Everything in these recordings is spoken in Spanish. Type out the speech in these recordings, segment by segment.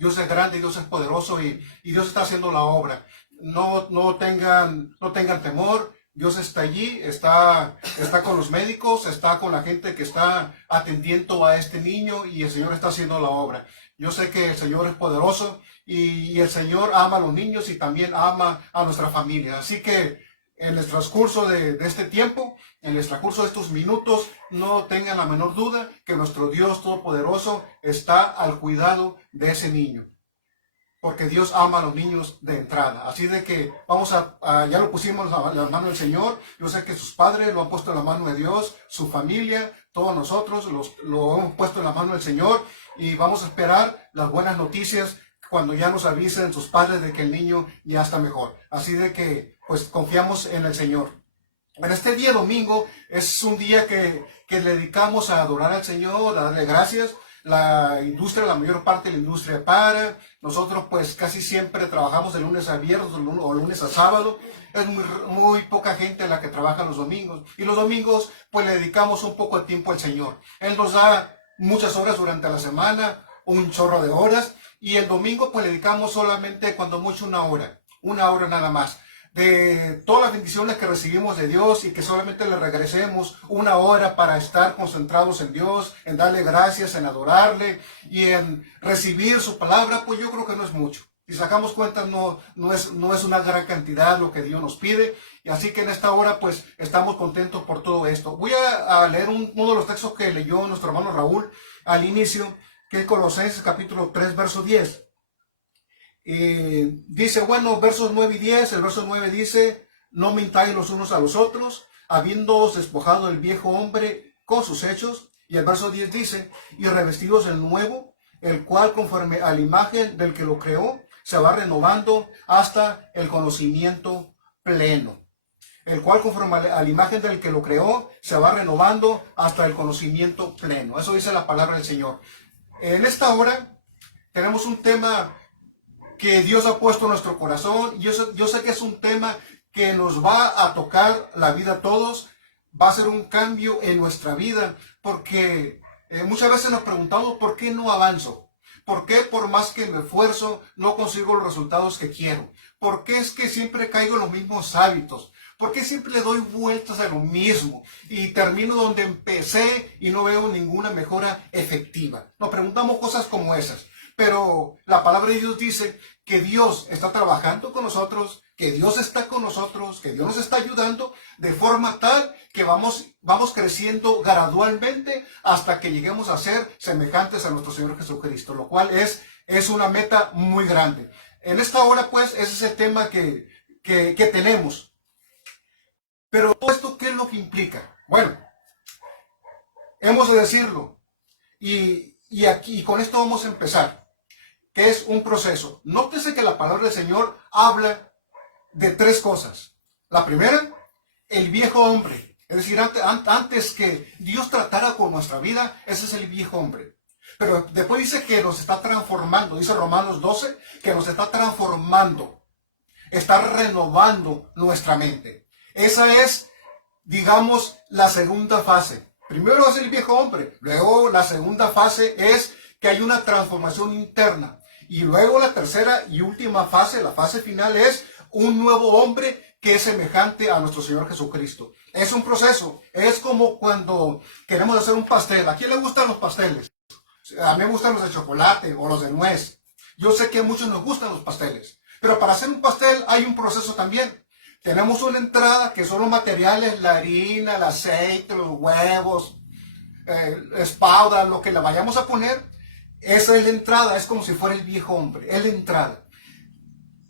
Dios es grande, Dios es poderoso y Dios está haciendo la obra. No tengan temor. Dios está allí, está con los médicos, está con la gente que está atendiendo a este niño y el Señor está haciendo la obra. Yo sé que el Señor es poderoso y el Señor ama a los niños y también ama a nuestra familia. Así que en el transcurso de este tiempo, en el transcurso de estos minutos, no tengan la menor duda que nuestro Dios Todopoderoso está al cuidado de ese niño. Porque Dios ama a los niños de entrada. Así de que ya lo pusimos en la mano del Señor. Yo sé que sus padres lo han puesto en la mano de Dios, su familia, todos nosotros lo hemos puesto en la mano del Señor. Y vamos a esperar las buenas noticias cuando ya nos avisen sus padres de que el niño ya está mejor. Así de que pues confiamos en el Señor. En este día domingo es un día que le dedicamos a adorar al Señor, a darle gracias. La mayor parte de la industria para. Nosotros pues casi siempre trabajamos de lunes a viernes o lunes a sábado. Es muy poca gente la que trabaja los domingos. Y los domingos pues le dedicamos un poco de tiempo al Señor. Él nos da muchas horas durante la semana, un chorro de horas. Y el domingo pues le dedicamos solamente cuando mucho una hora nada más. De todas las bendiciones que recibimos de Dios y que solamente le regresemos una hora para estar concentrados en Dios, en darle gracias, en adorarle y en recibir su palabra, pues yo creo que no es mucho. Si sacamos cuentas, no es una gran cantidad lo que Dios nos pide. Y así que en esta hora, pues, estamos contentos por todo esto. Voy a leer uno de los textos que leyó nuestro hermano Raúl al inicio, que es Colosenses capítulo 3, verso 10. Dice, bueno, versos 9 y 10, el verso 9 dice, no mintáis los unos a los otros, habiéndoos despojado el viejo hombre con sus hechos. Y el verso 10 dice, y revestidos el nuevo, el cual conforme a la imagen del que lo creó, se va renovando hasta el conocimiento pleno. El cual conforme a la imagen del que lo creó, se va renovando hasta el conocimiento pleno. Eso dice la palabra del Señor. En esta hora tenemos un tema que Dios ha puesto en nuestro corazón. Yo sé que es un tema que nos va a tocar la vida a todos. Va a ser un cambio en nuestra vida. Porque muchas veces nos preguntamos por qué no avanzo. ¿Por qué por más que me esfuerzo no consigo los resultados que quiero? ¿Por qué es que siempre caigo en los mismos hábitos? ¿Por qué siempre le doy vueltas a lo mismo? Y termino donde empecé y no veo ninguna mejora efectiva. Nos preguntamos cosas como esas. Pero la palabra de Dios dice que Dios está trabajando con nosotros, que Dios está con nosotros, que Dios nos está ayudando de forma tal que vamos creciendo gradualmente hasta que lleguemos a ser semejantes a nuestro Señor Jesucristo, lo cual es una meta muy grande. En esta hora, pues, ese es el tema que tenemos. Pero todo esto, ¿qué es lo que implica? Bueno, hemos de decirlo. Y con esto vamos a empezar. Que es un proceso. Nótese que la palabra del Señor habla de tres cosas. La primera, el viejo hombre. Es decir, antes que Dios tratara con nuestra vida, ese es el viejo hombre. Pero después dice que nos está transformando. Dice Romanos 12, que nos está transformando. Está renovando nuestra mente. Esa es, digamos, la segunda fase. Primero es el viejo hombre. Luego la segunda fase es que hay una transformación interna. Y luego la tercera y última fase, la fase final, es un nuevo hombre que es semejante a nuestro Señor Jesucristo. Es un proceso. Es como cuando queremos hacer un pastel. ¿A quién le gustan los pasteles? A mí me gustan los de chocolate o los de nuez. Yo sé que a muchos nos gustan los pasteles. Pero para hacer un pastel hay un proceso también. Tenemos una entrada que son los materiales, la harina, el aceite, los huevos, espalda, lo que le vayamos a poner. Esa es la entrada, es como si fuera el viejo hombre, es la entrada.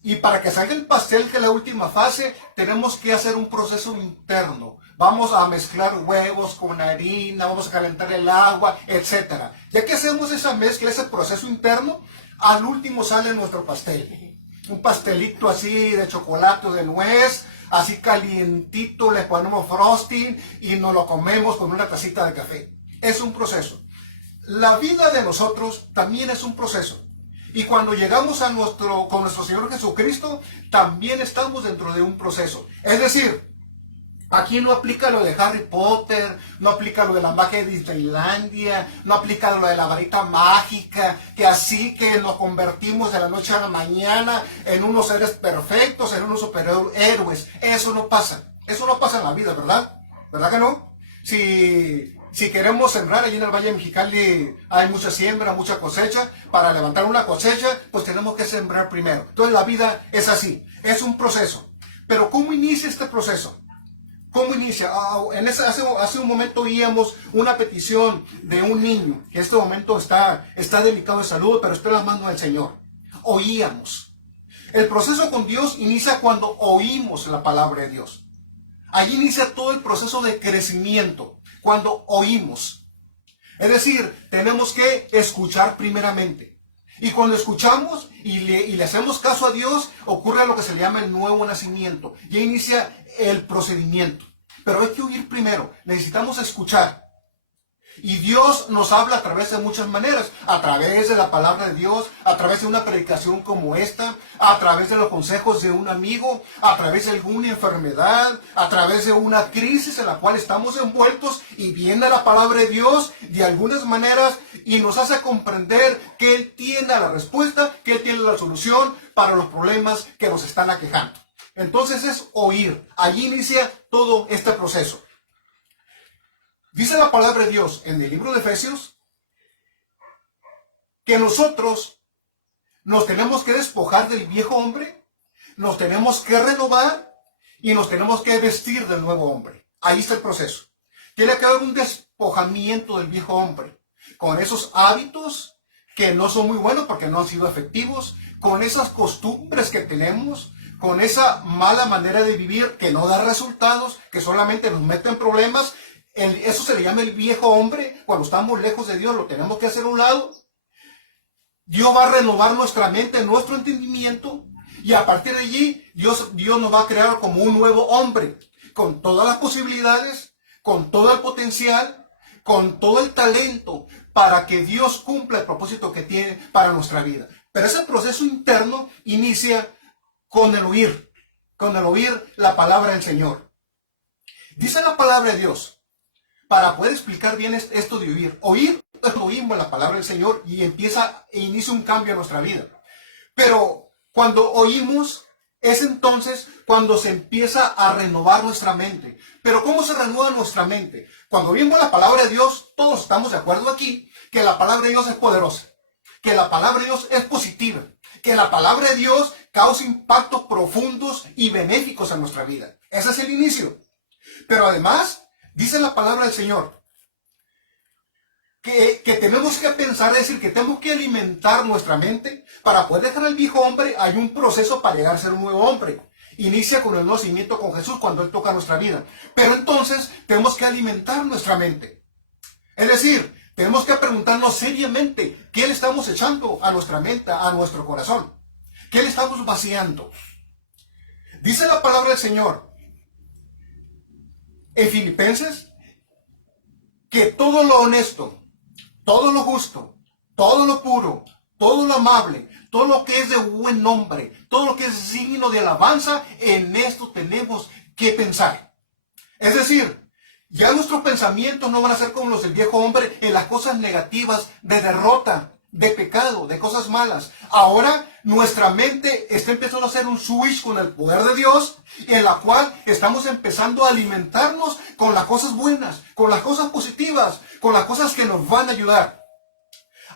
Y para que salga el pastel, que es la última fase, tenemos que hacer un proceso interno. Vamos a mezclar huevos con harina, vamos a calentar el agua, etc. Ya que hacemos esa mezcla, ese proceso interno, al último sale nuestro pastel. Un pastelito así de chocolate o de nuez, así calientito, le ponemos frosting y nos lo comemos con una tacita de café. Es un proceso. La vida de nosotros también es un proceso. Y cuando llegamos con nuestro Señor Jesucristo, también estamos dentro de un proceso. Es decir, Aquí no aplica lo de Harry Potter, no aplica lo de la magia de Disneylandia, no aplica lo de la varita mágica, que así que nos convertimos de la noche a la mañana en unos seres perfectos, en unos superhéroes. Eso no pasa en la vida, ¿verdad? ¿Verdad que no? Si queremos sembrar allí en el Valle de Mexicali, hay mucha siembra, mucha cosecha. Para levantar una cosecha, pues tenemos que sembrar primero. Entonces la vida es así, es un proceso. Pero ¿cómo inicia este proceso? ¿Cómo inicia? Hace un momento oíamos una petición de un niño, que en este momento está delicado de salud, pero está en las manos del Señor. Oíamos. El proceso con Dios inicia cuando oímos la palabra de Dios. Allí inicia todo el proceso de crecimiento, cuando oímos. Es decir, tenemos que escuchar primeramente. Y cuando escuchamos y le hacemos caso a Dios, ocurre lo que se le llama el nuevo nacimiento. Ya inicia el procedimiento. Pero hay que oír primero. Necesitamos escuchar. Y Dios nos habla a través de muchas maneras. A través de la palabra de Dios, a través de una predicación como esta, a través de los consejos de un amigo, a través de alguna enfermedad, a través de una crisis en la cual estamos envueltos y viene la palabra de Dios de algunas maneras y nos hace comprender que Él tiene la respuesta, que Él tiene la solución para los problemas que nos están aquejando. Entonces es oír. Allí inicia todo este proceso. Dice la palabra de Dios en el libro de Efesios que nosotros nos tenemos que despojar del viejo hombre, nos tenemos que renovar y nos tenemos que vestir del nuevo hombre. Ahí está el proceso. Tiene que haber un despojamiento del viejo hombre, con esos hábitos que no son muy buenos porque no han sido efectivos, con esas costumbres que tenemos, con esa mala manera de vivir que no da resultados, que solamente nos mete en problemas. Eso se le llama el viejo hombre. Cuando estamos lejos de Dios lo tenemos que hacer a un lado. Dios va a renovar nuestra mente, nuestro entendimiento, y a partir de allí Dios nos va a crear como un nuevo hombre, con todas las posibilidades, con todo el potencial, con todo el talento, para que Dios cumpla el propósito que tiene para nuestra vida. Pero ese proceso interno inicia con el oír la palabra del Señor. Dice la palabra de Dios, para poder explicar bien esto de oír, oímos la palabra del Señor y inicia un cambio en nuestra vida. Pero cuando oímos, es entonces cuando se empieza a renovar nuestra mente. Pero ¿cómo se renueva nuestra mente? Cuando oímos la palabra de Dios, todos estamos de acuerdo aquí, que la palabra de Dios es poderosa, que la palabra de Dios es positiva, que la palabra de Dios causa impactos profundos y benéficos en nuestra vida. Ese es el inicio. Pero además, dice la palabra del Señor, que tenemos que pensar, es decir, que tenemos que alimentar nuestra mente. Para poder dejar al viejo hombre, hay un proceso para llegar a ser un nuevo hombre. Inicia con el nacimiento con Jesús cuando Él toca nuestra vida. Pero entonces tenemos que alimentar nuestra mente. Es decir, tenemos que preguntarnos seriamente, ¿qué le estamos echando a nuestra mente, a nuestro corazón? ¿Qué le estamos vaciando? Dice la palabra del Señor en Filipenses que todo lo honesto, todo lo justo, todo lo puro, todo lo amable, todo lo que es de buen nombre, todo lo que es digno de alabanza, en esto tenemos que pensar. Es decir, ya nuestros pensamientos no van a ser como los del viejo hombre en las cosas negativas, de derrota, de pecado, de cosas malas. Ahora nuestra mente está empezando a hacer un switch con el poder de Dios, en la cual estamos empezando a alimentarnos con las cosas buenas, con las cosas positivas, con las cosas que nos van a ayudar.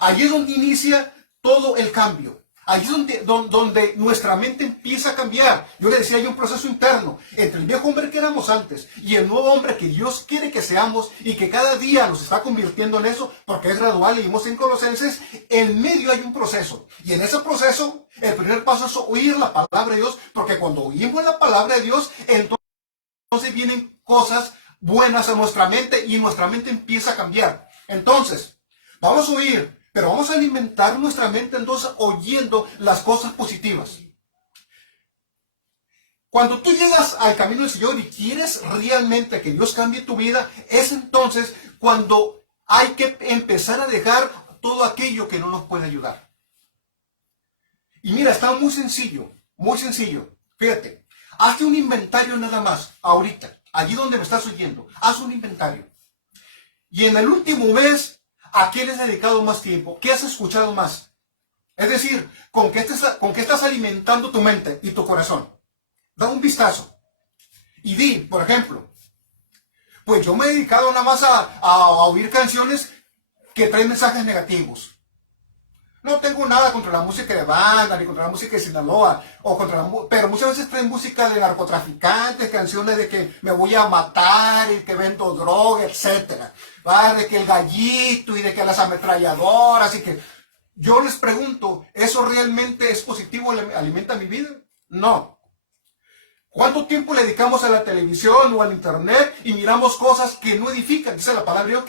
Allí es donde inicia todo el cambio. Allí es donde nuestra mente empieza a cambiar. Yo le decía, hay un proceso interno entre el viejo hombre que éramos antes y el nuevo hombre que Dios quiere que seamos y que cada día nos está convirtiendo en eso, porque es gradual. Leímos en Colosenses, en medio hay un proceso. Y en ese proceso, el primer paso es oír la palabra de Dios, porque cuando oímos la palabra de Dios, entonces vienen cosas buenas a nuestra mente y nuestra mente empieza a cambiar. Entonces, vamos a oír, pero vamos a alimentar nuestra mente entonces oyendo las cosas positivas. Cuando tú llegas al camino del Señor y quieres realmente que Dios cambie tu vida, es entonces cuando hay que empezar a dejar todo aquello que no nos puede ayudar. Y mira, está muy sencillo, muy sencillo. Fíjate, hazte un inventario nada más, ahorita. allí donde me estás oyendo, haz un inventario. Y en el último mes, ¿a qué le has dedicado más tiempo? ¿Qué has escuchado más? Es decir, ¿con qué estás alimentando tu mente y tu corazón? Da un vistazo. Y di, por ejemplo, pues yo me he dedicado nada más a oír canciones que traen mensajes negativos. No tengo nada contra la música de banda, ni contra la música de Sinaloa, pero muchas veces traen música de narcotraficantes, canciones de que me voy a matar y que vendo droga, etcétera. De que el gallito y de que las ametralladoras y que... Yo les pregunto, ¿eso realmente es positivo, alimenta mi vida? No. ¿Cuánto tiempo le dedicamos a la televisión o al internet y miramos cosas que no edifican? Dice la palabra de Dios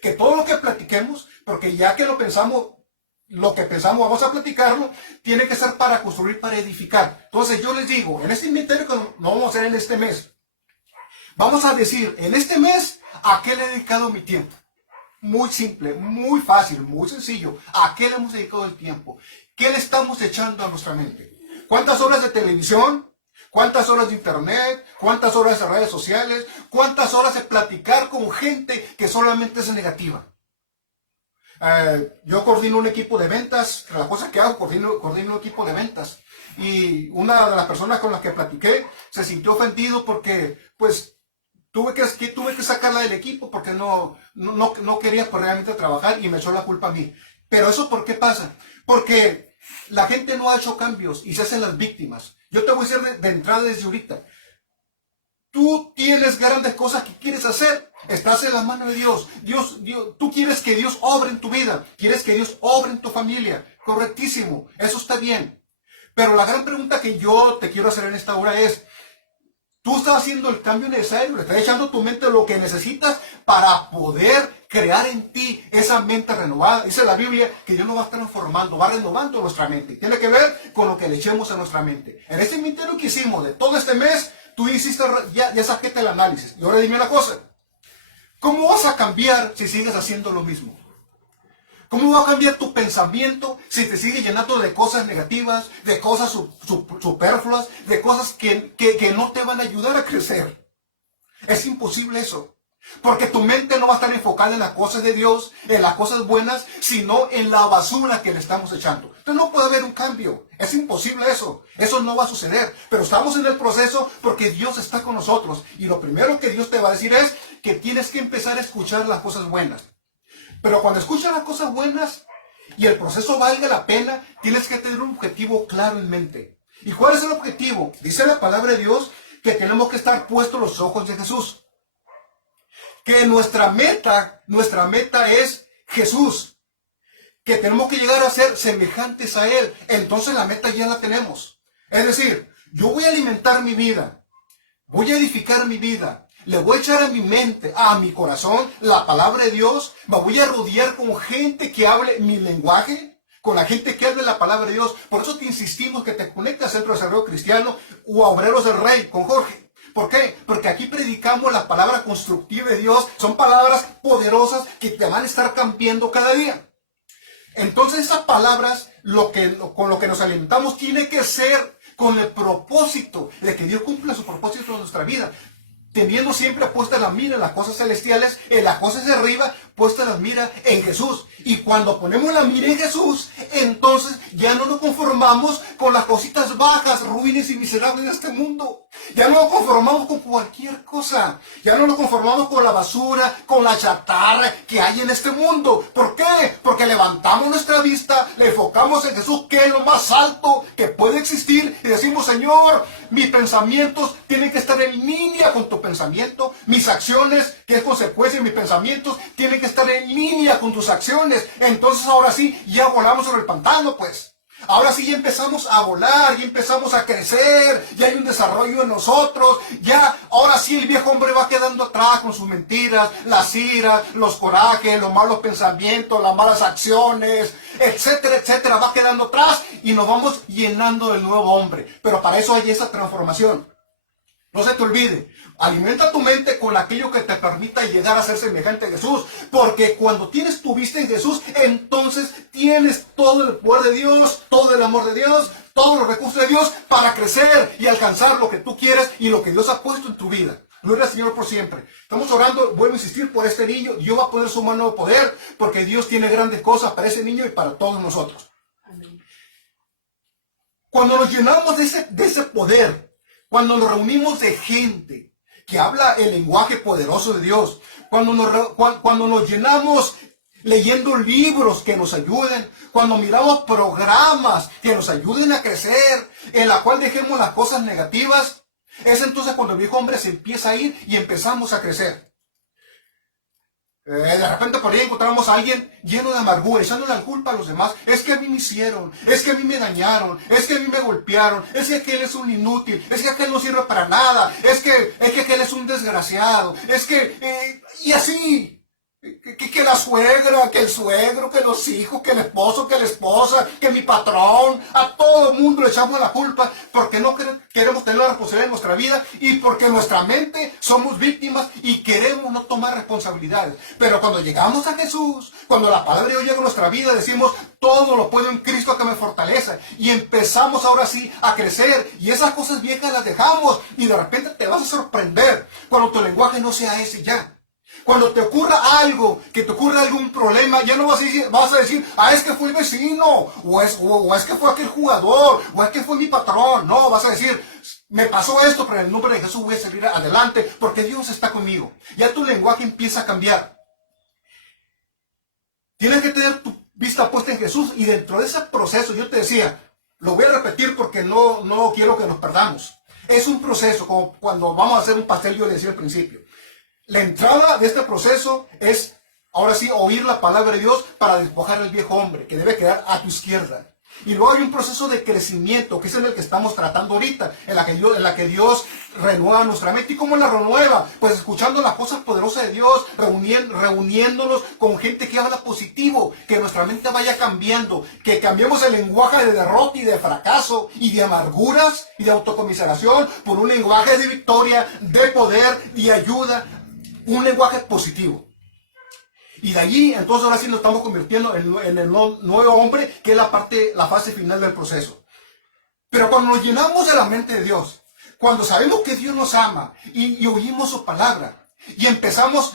que todo lo que platiquemos, porque ya que lo que pensamos vamos a platicarlo, tiene que ser para construir, para edificar. Entonces yo les digo, en este inventario que no vamos a hacer en este mes, vamos a decir, en este mes, ¿a qué le he dedicado mi tiempo? Muy simple, muy fácil, muy sencillo. ¿A qué le hemos dedicado el tiempo? ¿Qué le estamos echando a nuestra mente? ¿Cuántas horas de televisión? ¿Cuántas horas de internet? ¿Cuántas horas de redes sociales? ¿Cuántas horas de platicar con gente que solamente es negativa? Yo coordino un equipo de ventas, la cosa que hago, coordino un equipo de ventas. Y una de las personas con las que platiqué se sintió ofendido porque, pues, tuve que sacarla del equipo porque no quería realmente trabajar y me echó la culpa a mí. Pero eso, ¿por qué pasa? Porque la gente no ha hecho cambios y se hacen las víctimas. Yo te voy a decir de entrada desde ahorita. Tú tienes grandes cosas que quieres hacer. Estás en la mano de Dios. Tú quieres que Dios obre en tu vida. Quieres que Dios obre en tu familia. Correctísimo. Eso está bien. Pero la gran pregunta que yo te quiero hacer en esta hora es, ¿tú estás haciendo el cambio necesario? ¿Le estás echando a tu mente lo que necesitas para poder crear en ti esa mente renovada? Dice la Biblia que Dios nos va a estar transformando, va renovando nuestra mente. Tiene que ver con lo que le echemos a nuestra mente. En este inventario que hicimos de todo este mes, tú hiciste, ya saquete el análisis. Y ahora dime una cosa. ¿Cómo vas a cambiar si sigues haciendo lo mismo? ¿Cómo va a cambiar tu pensamiento si te sigues llenando de cosas negativas, de cosas superfluas, de cosas que no te van a ayudar a crecer? Es imposible eso. Porque tu mente no va a estar enfocada en las cosas de Dios, en las cosas buenas, sino en la basura que le estamos echando. Entonces no puede haber un cambio. Es imposible eso. Eso no va a suceder. Pero estamos en el proceso porque Dios está con nosotros. Y lo primero que Dios te va a decir es que tienes que empezar a escuchar las cosas buenas. Pero cuando escuchas las cosas buenas y el proceso valga la pena, tienes que tener un objetivo claro en mente. ¿Y cuál es el objetivo? Dice la palabra de Dios que tenemos que estar puestos los ojos de Jesús. Que nuestra meta es Jesús. Que tenemos que llegar a ser semejantes a Él. Entonces la meta ya la tenemos. Es decir, yo voy a alimentar mi vida. Voy a edificar mi vida. Le voy a echar a mi mente, a mi corazón, la palabra de Dios. Me voy a rodear con gente que hable mi lenguaje, con la gente que hable la palabra de Dios. Por eso te insistimos que te conectes al Centro de Desarrollo Cristiano o a Obreros del Rey con Jorge. ¿Por qué? Porque aquí predicamos la palabra constructiva de Dios. Son palabras poderosas que te van a estar cambiando cada día. Entonces esas palabras, con lo que nos alimentamos, tiene que ser con el propósito de que Dios cumpla su propósito en nuestra vida. Teniendo siempre puesta la mira en las cosas celestiales, en las cosas de arriba, puesta la mira en Jesús. Y cuando ponemos la mira en Jesús, entonces ya no nos conformamos con las cositas bajas, ruines y miserables de este mundo. Ya no nos conformamos con cualquier cosa. Ya no nos conformamos con la basura, con la chatarra que hay en este mundo. ¿Por qué? Porque levantamos nuestra vista, le enfocamos en Jesús, que es lo más alto que puede existir, y decimos, Señor, mis pensamientos tienen que estar en línea con tu pensamiento. Mis acciones, que es consecuencia de mis pensamientos, tienen que estar en línea con tus acciones. Entonces ahora sí, ya volamos sobre el pantano, pues. Ahora sí ya empezamos a volar, ya empezamos a crecer, ya hay un desarrollo en nosotros, ya, ahora sí el viejo hombre va quedando atrás con sus mentiras, las iras, los corajes, los malos pensamientos, las malas acciones, etcétera, etcétera, va quedando atrás y nos vamos llenando del nuevo hombre. Pero para eso hay esa transformación. No se te olvide, alimenta tu mente con aquello que te permita llegar a ser semejante a Jesús. Porque cuando tienes tu vista en Jesús, entonces tienes todo el poder de Dios, todo el amor de Dios, todos los recursos de Dios para crecer y alcanzar lo que tú quieres y lo que Dios ha puesto en tu vida. Gloria al Señor por siempre. Estamos orando, vuelvo a insistir, por este niño. Dios va a poner su mano de poder, porque Dios tiene grandes cosas para ese niño y para todos nosotros. Amén. Cuando nos llenamos de ese poder, cuando nos reunimos de gente que habla el lenguaje poderoso de Dios, cuando nos llenamos leyendo libros que nos ayuden, cuando miramos programas que nos ayuden a crecer, en la cual dejemos las cosas negativas, es entonces cuando el viejo hombre se empieza a ir y empezamos a crecer. De repente por ahí encontramos a alguien lleno de amargura, echándole la culpa a los demás. Es que a mí me hicieron, es que a mí me dañaron, es que a mí me golpearon, es que aquel es un inútil, es que aquel no sirve para nada, es que aquel es un desgraciado, y así. Que la suegra, que el suegro, que los hijos, que el esposo, que la esposa, que mi patrón, a todo el mundo le echamos la culpa porque no queremos tener la responsabilidad en nuestra vida y porque en nuestra mente somos víctimas y queremos no tomar responsabilidades. Pero cuando llegamos a Jesús, cuando la palabra de Dios llega a nuestra vida, decimos, todo lo puedo en Cristo que me fortalece. Y empezamos ahora sí a crecer y esas cosas viejas las dejamos y de repente te vas a sorprender cuando tu lenguaje no sea ese ya. Cuando te ocurra algo, que te ocurra algún problema, ya no vas a decir, es que fue el vecino, o es que fue aquel jugador, o es que fue mi patrón. No, vas a decir, me pasó esto, pero en el nombre de Jesús voy a salir adelante, porque Dios está conmigo. Ya tu lenguaje empieza a cambiar. Tienes que tener tu vista puesta en Jesús, y dentro de ese proceso, yo te decía, lo voy a repetir porque no quiero que nos perdamos. Es un proceso, como cuando vamos a hacer un pastel, yo le decía al principio. La entrada de este proceso es, ahora sí, oír la palabra de Dios para despojar al viejo hombre, que debe quedar a tu izquierda. Y luego hay un proceso de crecimiento, que es en el que estamos tratando ahorita, en la que Dios renueva nuestra mente. ¿Y cómo la renueva? Pues escuchando las cosas poderosas de Dios, reuniéndonos con gente que habla positivo, que nuestra mente vaya cambiando, que cambiemos el lenguaje de derrota y de fracaso y de amarguras y de autocomiseración por un lenguaje de victoria, de poder y ayuda, un lenguaje positivo. Y de allí, entonces ahora sí nos estamos convirtiendo en el nuevo hombre, que es la fase final del proceso. Pero cuando nos llenamos de la mente de Dios, cuando sabemos que Dios nos ama y oímos su palabra, y empezamos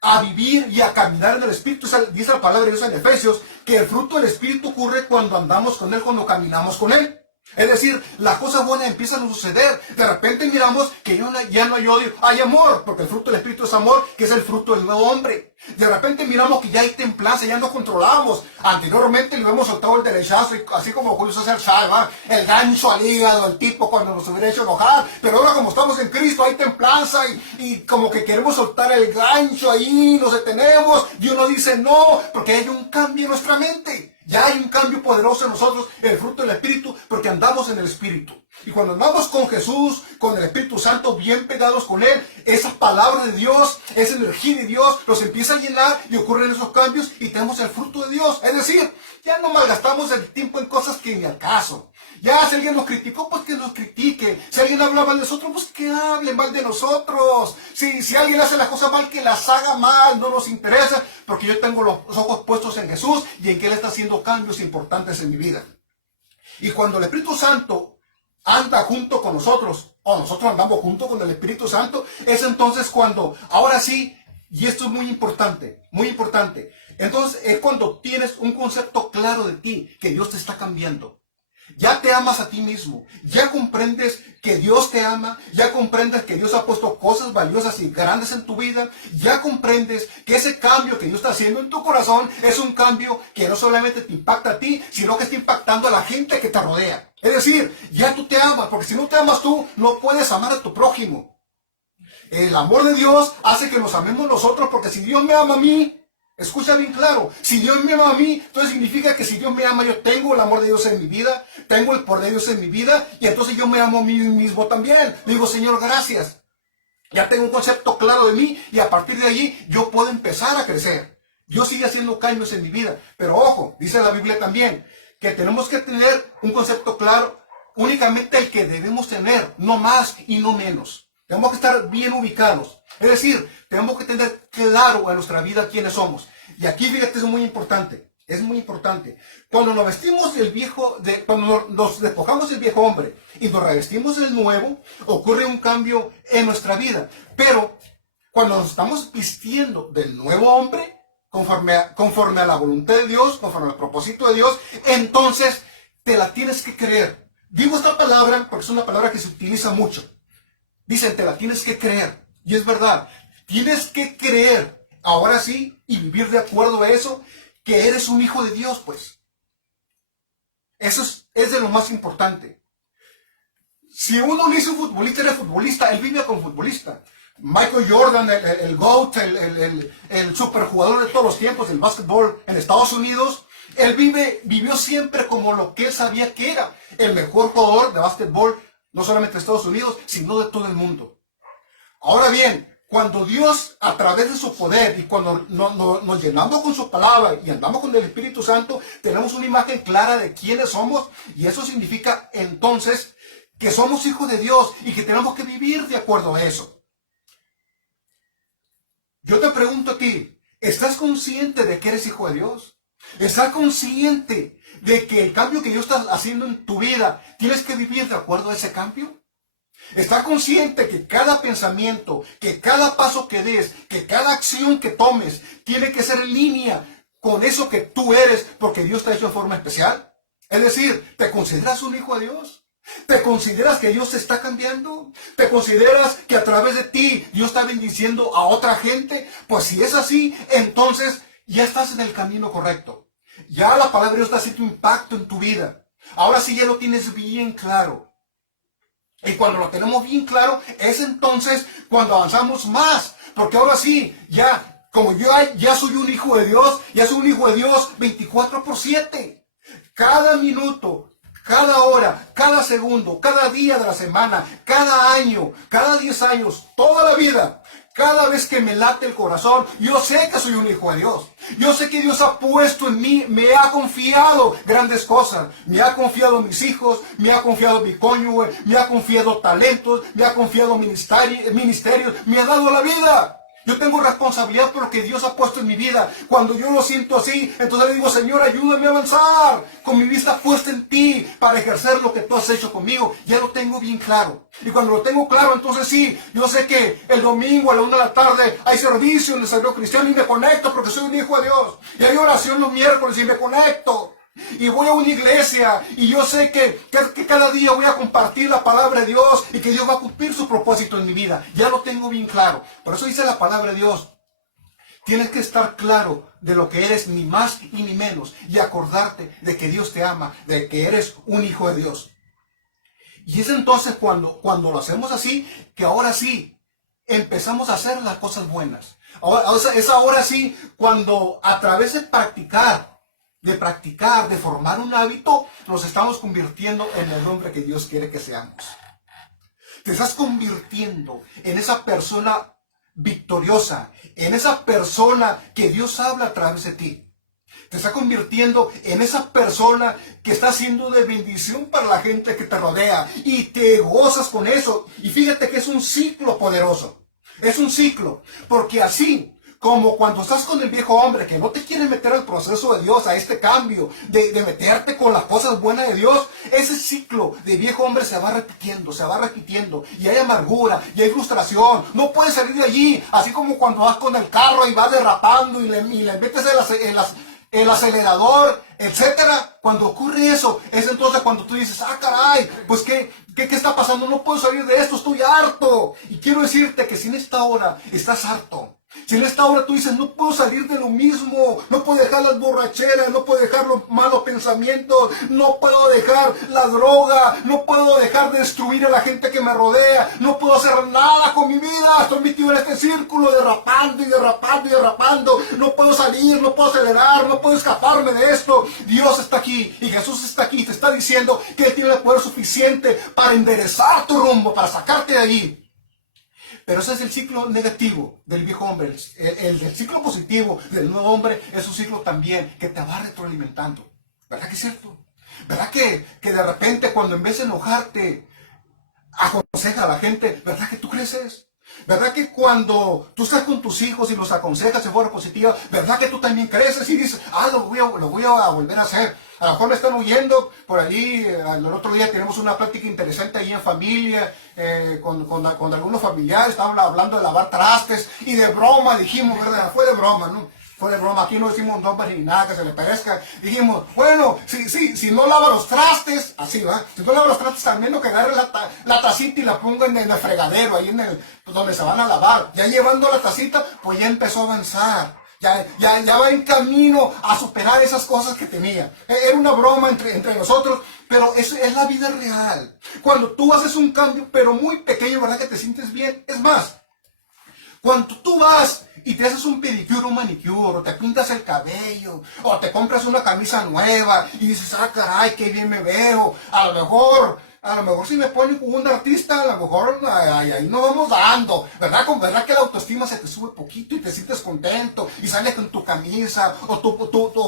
a vivir y a caminar en el Espíritu, dice la palabra de Dios en Efesios, que el fruto del Espíritu ocurre cuando andamos con Él, cuando caminamos con Él. Es decir, las cosas buenas empiezan a suceder. De repente miramos que ya no hay odio, hay amor, porque el fruto del Espíritu es amor, que es el fruto del nuevo hombre. De repente miramos que ya hay templanza, ya nos controlamos. Anteriormente le hemos soltado el derechazo, así como Julio César Chávez, el gancho al hígado, el tipo cuando nos hubiera hecho enojar. Pero ahora como estamos en Cristo hay templanza y como que queremos soltar el gancho ahí, nos detenemos y uno dice no, porque hay un cambio en nuestra mente. Ya hay un cambio poderoso en nosotros, el fruto del Espíritu, porque andamos en el Espíritu. Y cuando andamos con Jesús, con el Espíritu Santo, bien pegados con Él, esas palabras de Dios, esa energía de Dios, nos empieza a llenar y ocurren esos cambios y tenemos el fruto de Dios. Es decir, ya no malgastamos el tiempo en cosas que ni al caso. Ya si alguien nos criticó, pues que nos critique. Si alguien habla mal de nosotros, pues que hable mal de nosotros. Si alguien hace las cosas mal, que las haga mal, no nos interesa, porque yo tengo los ojos puestos en Jesús y en que Él está haciendo cambios importantes en mi vida. Y cuando el Espíritu Santo anda junto con nosotros, o nosotros andamos junto con el Espíritu Santo, es entonces cuando, ahora sí, y esto es muy importante, entonces es cuando tienes un concepto claro de ti, que Dios te está cambiando. Ya te amas a ti mismo, ya comprendes que Dios te ama, ya comprendes que Dios ha puesto cosas valiosas y grandes en tu vida, ya comprendes que ese cambio que Dios está haciendo en tu corazón es un cambio que no solamente te impacta a ti, sino que está impactando a la gente que te rodea. Es decir, ya tú te amas, porque si no te amas tú, no puedes amar a tu prójimo. El amor de Dios hace que nos amemos nosotros, porque si Dios me ama a mí, escucha bien claro, si Dios me ama a mí, entonces significa que si Dios me ama, yo tengo el amor de Dios en mi vida, tengo el poder de Dios en mi vida, y entonces yo me amo a mí mismo también. Le digo, Señor, gracias. Ya tengo un concepto claro de mí, y a partir de allí yo puedo empezar a crecer. Dios sigue haciendo cambios en mi vida, pero ojo, dice la Biblia también, que tenemos que tener un concepto claro, únicamente el que debemos tener, no más y no menos. Tenemos que estar bien ubicados. Es decir, tenemos que tener claro en nuestra vida quiénes somos. Y aquí, fíjate, es muy importante. Es muy importante. Cuando nos vestimos del viejo, cuando nos despojamos del viejo hombre y nos revestimos del nuevo, ocurre un cambio en nuestra vida. Pero cuando nos estamos vistiendo del nuevo hombre, conforme a la voluntad de Dios, conforme al propósito de Dios, entonces te la tienes que creer. Digo esta palabra porque es una palabra que se utiliza mucho. Dicen, te la tienes que creer. Y es verdad. Tienes que creer, ahora sí, y vivir de acuerdo a eso, que eres un hijo de Dios, pues. Eso es de lo más importante. Si uno le dice un futbolista, eres futbolista, él vive como futbolista. Michael Jordan, el GOAT, el superjugador de todos los tiempos del básquetbol en Estados Unidos, él vivió siempre como lo que él sabía que era. El mejor jugador de básquetbol, no solamente de Estados Unidos, sino de todo el mundo. Ahora bien, cuando Dios, a través de su poder y cuando nos llenamos con su palabra y andamos con el Espíritu Santo, tenemos una imagen clara de quiénes somos, y eso significa entonces que somos hijos de Dios y que tenemos que vivir de acuerdo a eso. Yo te pregunto a ti, ¿estás consciente de que eres hijo de Dios? ¿Estás consciente de que el cambio que Dios está haciendo en tu vida, tienes que vivir de acuerdo a ese cambio? ¿Estás consciente que cada pensamiento, que cada paso que des, que cada acción que tomes, tiene que ser en línea con eso que tú eres, porque Dios te ha hecho en forma especial? Es decir, ¿te consideras un hijo de Dios? ¿Te consideras que Dios te está cambiando? ¿Te consideras que a través de ti Dios está bendiciendo a otra gente? Pues si es así, entonces ya estás en el camino correcto. Ya la palabra de Dios está haciendo impacto en tu vida. Ahora sí ya lo tienes bien claro. Y cuando lo tenemos bien claro, es entonces cuando avanzamos más. Porque ahora sí, ya, como yo ya soy un hijo de Dios, ya soy un hijo de Dios 24/7. Cada minuto, cada hora, cada segundo, cada día de la semana, cada año, cada 10 años, toda la vida. Cada vez que me late el corazón, yo sé que soy un hijo de Dios. Yo sé que Dios ha puesto en mí, me ha confiado grandes cosas. Me ha confiado mis hijos, me ha confiado mi cónyuge, me ha confiado talentos, me ha confiado ministerios, me ha dado la vida. Yo tengo responsabilidad por lo que Dios ha puesto en mi vida. Cuando yo lo siento así, entonces le digo, Señor, ayúdame a avanzar. Con mi vista puesta en ti para ejercer lo que tú has hecho conmigo. Ya lo tengo bien claro. Y cuando lo tengo claro, entonces sí, yo sé que el domingo a la 1 de la tarde hay servicio en el Sagrado Cristiano y me conecto porque soy un hijo de Dios. Y hay oración los miércoles y me conecto. Y voy a una iglesia y yo sé que cada día voy a compartir la palabra de Dios y que Dios va a cumplir su propósito en mi vida. Ya lo tengo bien claro. Por eso dice la palabra de Dios. Tienes que estar claro de lo que eres, ni más y ni menos. Y acordarte de que Dios te ama, de que eres un hijo de Dios. Y es entonces cuando lo hacemos así, que ahora sí empezamos a hacer las cosas buenas. Es ahora sí cuando a través de practicar, de formar un hábito, nos estamos convirtiendo en el hombre que Dios quiere que seamos. Te estás convirtiendo en esa persona victoriosa, en esa persona que Dios habla a través de ti. Te está convirtiendo en esa persona que está siendo de bendición para la gente que te rodea y te gozas con eso. Y fíjate que es un ciclo poderoso. Es un ciclo, porque así como cuando estás con el viejo hombre que no te quiere meter al proceso de Dios, a este cambio, de meterte con las cosas buenas de Dios, ese ciclo de viejo hombre se va repitiendo, y hay amargura, y hay frustración, no puedes salir de allí, así como cuando vas con el carro y vas derrapando y le metes el acelerador, etcétera. Cuando ocurre eso, es entonces cuando tú dices, ah, caray, pues ¿qué está pasando? No puedo salir de esto, estoy harto. Y quiero decirte que si en esta hora estás harto, si en esta hora tú dices, no puedo salir de lo mismo, no puedo dejar las borracheras, no puedo dejar los malos pensamientos, no puedo dejar la droga, no puedo dejar de destruir a la gente que me rodea, no puedo hacer nada con mi vida, estoy metido en este círculo derrapando, no puedo salir, no puedo acelerar, no puedo escaparme de esto. Dios está aquí y Jesús está aquí y te está diciendo que Él tiene el poder suficiente para enderezar tu rumbo, para sacarte de allí. Pero ese es el ciclo negativo del viejo hombre. El ciclo positivo del nuevo hombre es un ciclo también que te va retroalimentando. ¿Verdad que es cierto? ¿Verdad que de repente cuando en vez de enojarte aconseja a la gente, verdad que tú creces? ¿Verdad que cuando tú estás con tus hijos y los aconsejas de forma positiva, verdad que tú también creces y dices, lo voy a volver a hacer? A lo mejor me están oyendo por allí, el otro día tenemos una plática interesante ahí en familia, con algunos familiares, estaban hablando de lavar trastes y de broma, dijimos, ¿verdad? Fue de broma, ¿no? Fue de broma, aquí no decimos nombres ni nada que se le parezca. Dijimos, bueno, si no lava los trastes, así va, si no lava los trastes, al menos que agarre la tacita y la ponga en el fregadero, ahí donde se van a lavar. Ya llevando la tacita, pues ya empezó a avanzar. Ya va en camino a superar esas cosas que tenía. Era una broma entre nosotros, pero eso es la vida real. Cuando tú haces un cambio, pero muy pequeño, ¿verdad que te sientes bien? Es más, cuando tú vas y te haces un pedicure, un manicure, o te pintas el cabello, o te compras una camisa nueva y dices, caray, qué bien me veo. A lo mejor si me ponen con un artista, a lo mejor ahí nos vamos dando, ¿verdad? ¿Verdad que la autoestima se te sube poquito y te sientes contento y sales con tu camisa o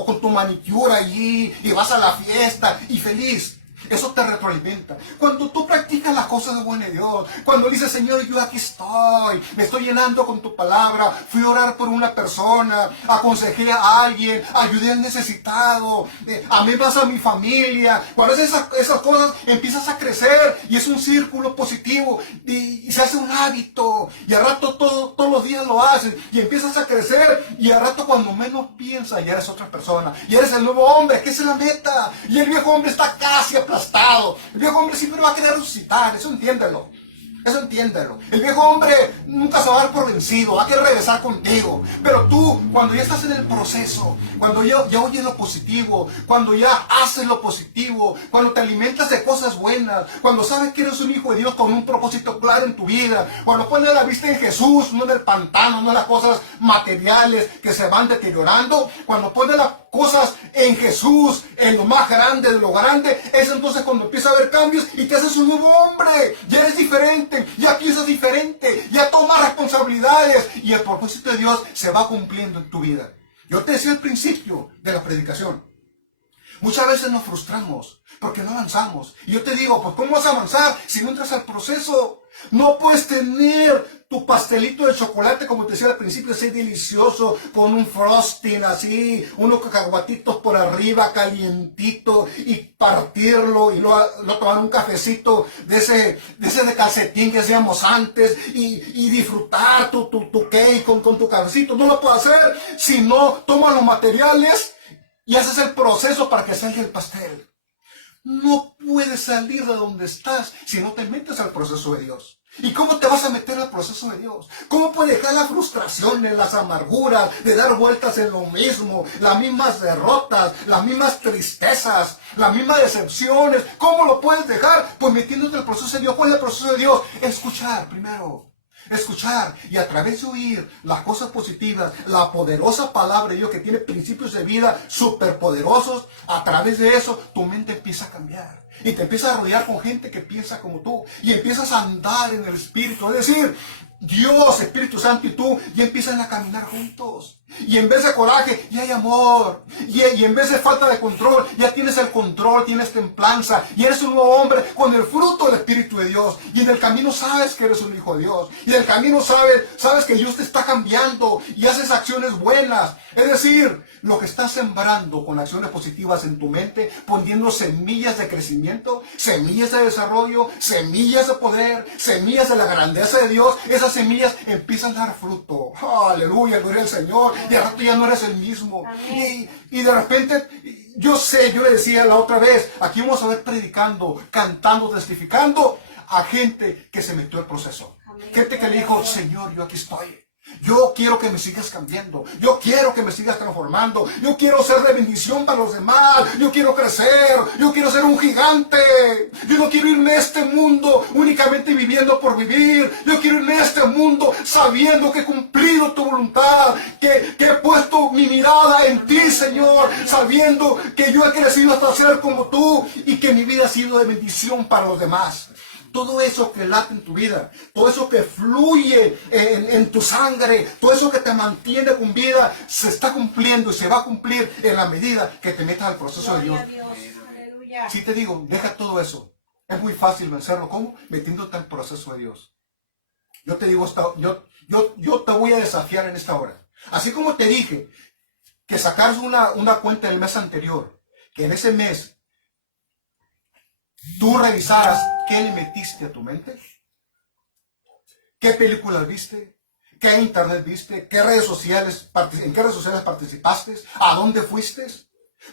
con tu manicure allí y vas a la fiesta y feliz? Eso te retroalimenta. Cuando tú practicas las cosas de buen Dios, cuando dices, Señor, yo aquí estoy, me estoy llenando con tu palabra, fui a orar por una persona, aconsejé a alguien, ayudé al necesitado, amé más a mi familia. Cuando haces esas cosas, empiezas a crecer y es un círculo positivo y se hace un hábito. Y al rato todos los días lo haces y empiezas a crecer y al rato cuando menos piensas ya eres otra persona. Y eres el nuevo hombre, que esa es la meta. Y el viejo hombre está casi aplastado. El viejo hombre siempre va a querer resucitar, eso entiéndelo. Eso entiéndelo. El viejo hombre nunca se va a dar por vencido, va a querer regresar contigo. Pero tú, cuando ya estás en el proceso, cuando ya oyes lo positivo, cuando ya haces lo positivo, cuando te alimentas de cosas buenas, cuando sabes que eres un hijo de Dios con un propósito claro en tu vida, cuando pones la vista en Jesús, no en el pantano, no en las cosas materiales que se van deteriorando, cuando pones las cosas en Jesús, en lo más grande de lo grande, es entonces cuando empieza a haber cambios y te haces un nuevo hombre, ya eres diferente, ya piensas diferente, ya tomas responsabilidades y el propósito de Dios se va cumpliendo en tu vida. Yo te decía al principio de la predicación, muchas veces nos frustramos porque no avanzamos. Y yo te digo, pues ¿cómo vas a avanzar si no entras al proceso? No puedes tener tu pastelito de chocolate, como te decía al principio, así delicioso, con un frosting así, unos cacahuatitos por arriba, calientito, y partirlo, y luego tomar un cafecito de ese de calcetín que hacíamos antes, y disfrutar tu cake con tu cafecito. No lo puedes hacer si no tomas los materiales y haces el proceso para que salga el pastel. No puedes salir de donde estás si no te metes al proceso de Dios. ¿Y cómo te vas a meter al proceso de Dios? ¿Cómo puedes dejar las frustraciones, las amarguras, de dar vueltas en lo mismo, las mismas derrotas, las mismas tristezas, las mismas decepciones? ¿Cómo lo puedes dejar? Pues metiéndote al proceso de Dios. ¿Cuál es el proceso de Dios? Escuchar primero. Escuchar y a través de oír las cosas positivas, la poderosa palabra de Dios que tiene principios de vida superpoderosos, a través de eso tu mente empieza a cambiar y te empiezas a rodear con gente que piensa como tú y empiezas a andar en el Espíritu, es decir, Dios, Espíritu Santo y tú ya empiezan a caminar juntos. Y en vez de coraje, ya hay amor. Y en vez de falta de control, ya tienes el control, tienes templanza. Y eres un nuevo hombre con el fruto del Espíritu de Dios. Y en el camino sabes que eres un hijo de Dios. Y en el camino sabes que Dios te está cambiando y haces acciones buenas. Es decir, lo que estás sembrando con acciones positivas en tu mente, poniendo semillas de crecimiento, semillas de desarrollo, semillas de poder, semillas de la grandeza de Dios, esas semillas empiezan a dar fruto. Aleluya, gloria al Señor. Y al rato ya no eres el mismo. Y de repente, yo le decía la otra vez, aquí vamos a ver predicando, cantando, testificando a gente que se metió al proceso. Amén. Gente que le dijo, Señor, yo aquí estoy. Yo quiero que me sigas cambiando. Yo quiero que me sigas transformando. Yo quiero ser de bendición para los demás. Yo quiero crecer. Yo quiero ser un gigante. Yo no quiero irme a este mundo únicamente viviendo por vivir. Yo quiero irme a este mundo sabiendo que he cumplido tu voluntad. Que he puesto mi mirada en ti, Señor. Sabiendo que yo he crecido hasta ser como tú. Y que mi vida ha sido de bendición para los demás. Todo eso que late en tu vida, todo eso que fluye en tu sangre, todo eso que te mantiene con vida, se está cumpliendo y se va a cumplir en la medida que te metas al proceso de Dios. Si te digo, deja todo eso. Es muy fácil vencerlo. ¿Cómo? Metiéndote al proceso de Dios. Yo te digo, yo te voy a desafiar en esta hora. Así como te dije que sacaras una cuenta del mes anterior, que en ese mes tú revisaras qué le metiste a tu mente, qué películas viste, qué internet viste, en qué redes sociales participaste, a dónde fuiste,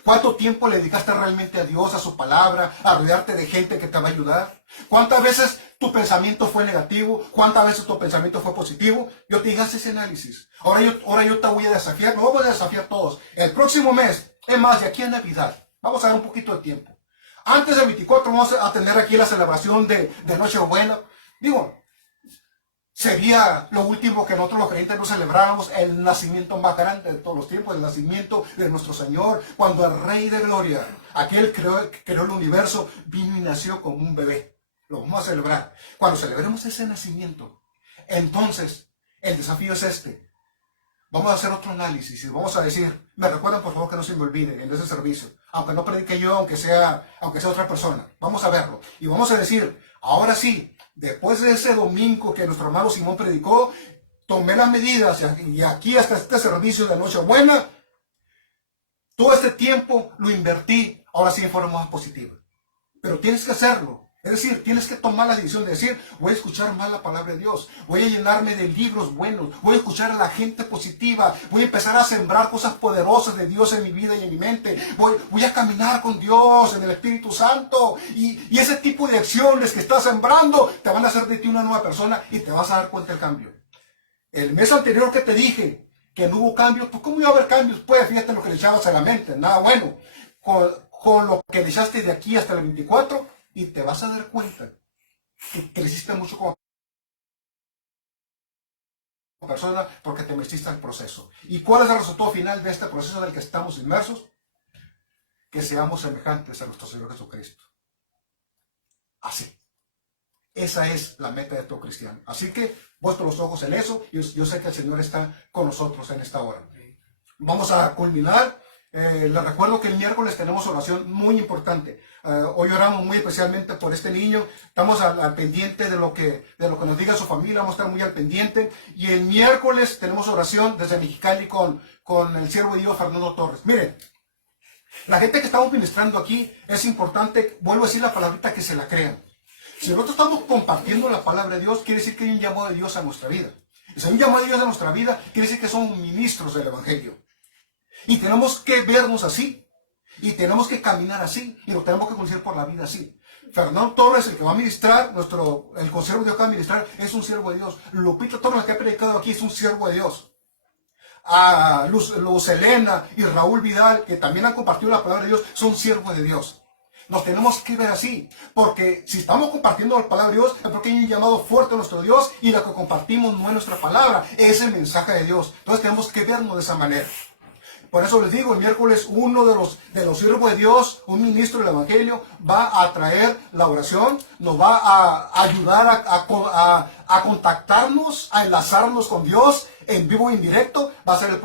cuánto tiempo le dedicaste realmente a Dios, a su palabra, a rodearte de gente que te va a ayudar, cuántas veces tu pensamiento fue negativo, cuántas veces tu pensamiento fue positivo. Yo te diga ese análisis. Ahora yo te voy a desafiar, nos vamos a desafiar todos. El próximo mes, es más, de aquí a Navidad, vamos a dar un poquito de tiempo. Antes del 24 vamos a tener aquí la celebración de Nochebuena. Digo, sería lo último que nosotros los creyentes no celebráramos, el nacimiento más grande de todos los tiempos, el nacimiento de nuestro Señor, cuando el Rey de Gloria, aquel que creó el universo, vino y nació como un bebé. Lo vamos a celebrar. Cuando celebremos ese nacimiento, entonces el desafío es este. Vamos a hacer otro análisis y vamos a decir, me recuerdan por favor que no se me olvide en ese servicio, aunque no predique yo, aunque sea otra persona. Vamos a verlo y vamos a decir, ahora sí, después de ese domingo que nuestro hermano Simón predicó, tomé las medidas y aquí hasta este servicio de Nochebuena, todo este tiempo lo invertí, ahora sí en forma más positiva. Pero tienes que hacerlo. Es decir, tienes que tomar la decisión de decir, voy a escuchar más la palabra de Dios, voy a llenarme de libros buenos, voy a escuchar a la gente positiva, voy a empezar a sembrar cosas poderosas de Dios en mi vida y en mi mente, voy a caminar con Dios en el Espíritu Santo, y ese tipo de acciones que estás sembrando te van a hacer de ti una nueva persona y te vas a dar cuenta del cambio. El mes anterior que te dije que no hubo cambios, pues ¿cómo iba a haber cambios? Pues fíjate lo que le echabas a la mente, nada bueno. Con lo que le echaste de aquí hasta el 24, y te vas a dar cuenta que creciste mucho como persona porque te metiste al proceso. ¿Y cuál es el resultado final de este proceso en el que estamos inmersos? Que seamos semejantes a nuestro Señor Jesucristo. Así. Esa es la meta de todo cristiano. Así que, puesto los ojos en eso, yo sé que el Señor está con nosotros en esta hora. Vamos a culminar. Les recuerdo que el miércoles tenemos oración muy importante. Hoy oramos muy especialmente por este niño. Estamos al pendiente de lo que nos diga su familia. Vamos a estar muy al pendiente. Y el miércoles tenemos oración desde Mexicali con el siervo de Dios Fernando Torres. Miren, la gente que estamos ministrando aquí, es importante, vuelvo a decir la palabrita, que se la crean. Si nosotros estamos compartiendo la palabra de Dios, quiere decir que hay un llamado de Dios a nuestra vida. Y si hay un llamado de Dios a nuestra vida, quiere decir que somos ministros del Evangelio. Y tenemos que vernos así. Y tenemos que caminar así. Y lo tenemos que conducir por la vida así. Fernando Torres, el que va a ministrar, el consiervo de Dios que va a ministrar, es un siervo de Dios. Lupita Torres, que ha predicado aquí, es un siervo de Dios. A Luz Elena y Raúl Vidal, que también han compartido la palabra de Dios, son siervos de Dios. Nos tenemos que ver así, porque si estamos compartiendo la palabra de Dios, es porque hay un llamado fuerte a nuestro Dios, y lo que compartimos no es nuestra palabra, es el mensaje de Dios. Entonces tenemos que vernos de esa manera. Por eso les digo, el miércoles uno de los siervos de Dios, un ministro del Evangelio, va a traer la oración, nos va a ayudar a contactarnos, a enlazarnos con Dios en vivo e indirecto. Va a ser el